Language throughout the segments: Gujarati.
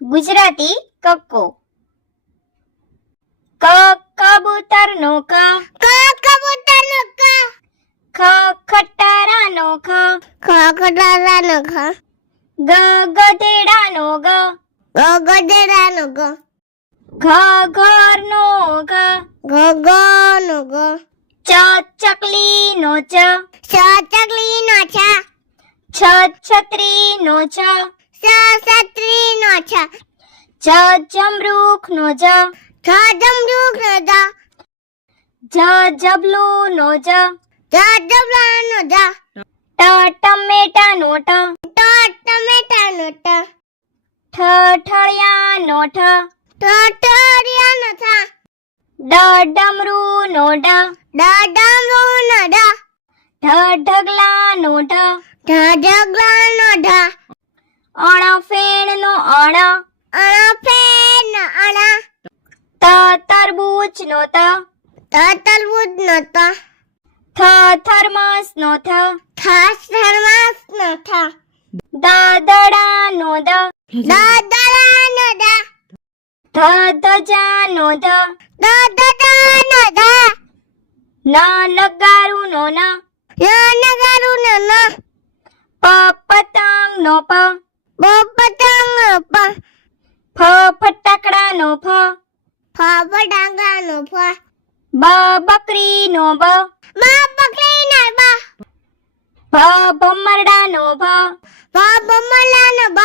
ગુજરાતી કક્કો. ક કબૂતરનો ક, કબૂતરનો ક, ખ ખટારાનો ખ, ખટારાનો ખ, ગ ગધેડાનો ગ, ગધેડાનો ગ, ઘ ઘરનો ઘ, ગનો ગ, ચ ચકલીનો ચ, ચકલીનો છ, છ છત્રીનો છ, છત્રીનો છ, જ જમરૂખનો જ, જમરૂખનો જ, જ જબલુનો જ, જબલાનો જ, ટ ટમેટાનો ટ, ટમેટાનો ટ, ઠ ઠળિયાનો ઠ, ઠળિયાનો ઠ, ડ ડમરૂનો ડ, ડમરૂનો ડ, ઢ ઢગલાનો ઢ, ઢગલાનો ઢ, અણ ફેણનો અણ, ફેરનો અણ, ત તરબૂચનો ત, તરબૂચનો ત, થ થર્મસનો થ, થર્મસનો થ, દ દડાનો દ, દડાનો દ, ધ ધજાનો ધ, દડાનો દ, ન નગારુનો ન, નગારુનો ન, પ પતંગનો પ, પતંગનો પ, ફ ફટાકડાનો ફ, ફટાકડાનો ફ, બ બકરીનો બ, બકરીનો બ, ભ ભમરડાનો ભ, ભમલાનો બ,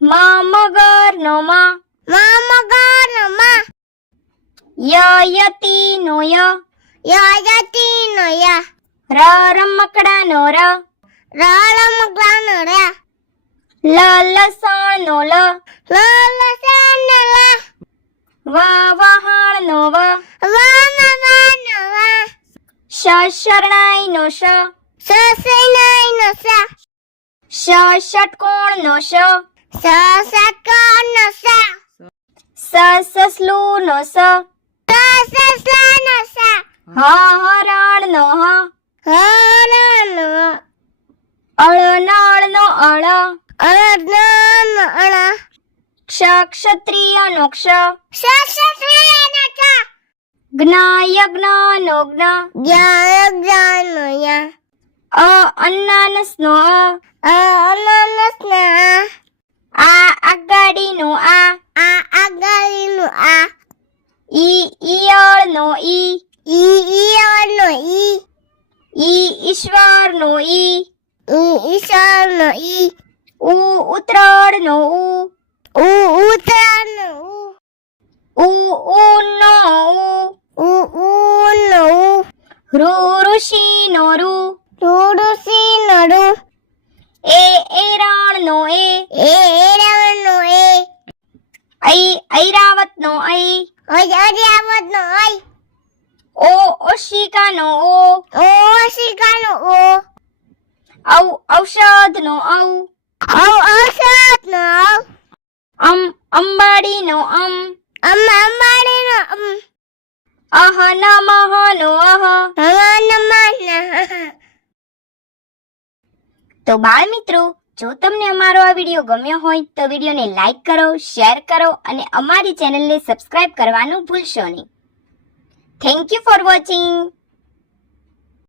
મ મગરનો મ, મગરનો મ, યતીનો ય, યતીનો ય, રમકડાનો ર, રમકડાનો ર, લસણનો લ, લસણનો લ, વહાણનો વ, વમવાનો વ, શરણાઈનો શ, સસૈનાઈનો સ, ષટકોણનો શ, સસકોનો સ, સસલુનો સ, સસલાનો સ, હરણનો હ, હરણનો અળનળનો અળ, અળનો અળ, ક્ષત્રિયનો ક્ષ, સસલાનો સ, જ્ઞ જ્ઞનો જ્ઞ, જ્ઞાનો ય, અનાનસનો અનનસનો આ આગાડીનો આ, આગળનો આ, ઈયળનો ઈ, ઈયળનો ઈ, ઈશ્વરનો ઈ, ઈશ્વરનો ઈ, ઉતરાળનો ઉતરાનો ઊનો ઉનો ઋષિનો ઋ, ઋષિનો ઋ, એરણનો એરણનો ઐરાવતનો અર્યાવતનો ઐ, ઓશિકાનો ઓશિકાનો ઓ, ઔષધનો ઔષધનો અંબાડીનો અંબાડીનો અહ નમઃનો નમઃ. તો બાળ મિત્રો, જો તમને અમારો આ વિડીયો ગમ્યો હોય તો વિડીયોને લાઈક કરો, શેર કરો અને અમારી ચેનલને સબસ્ક્રાઇબ કરવાનું ભૂલશો નહીં. Thank you for watching.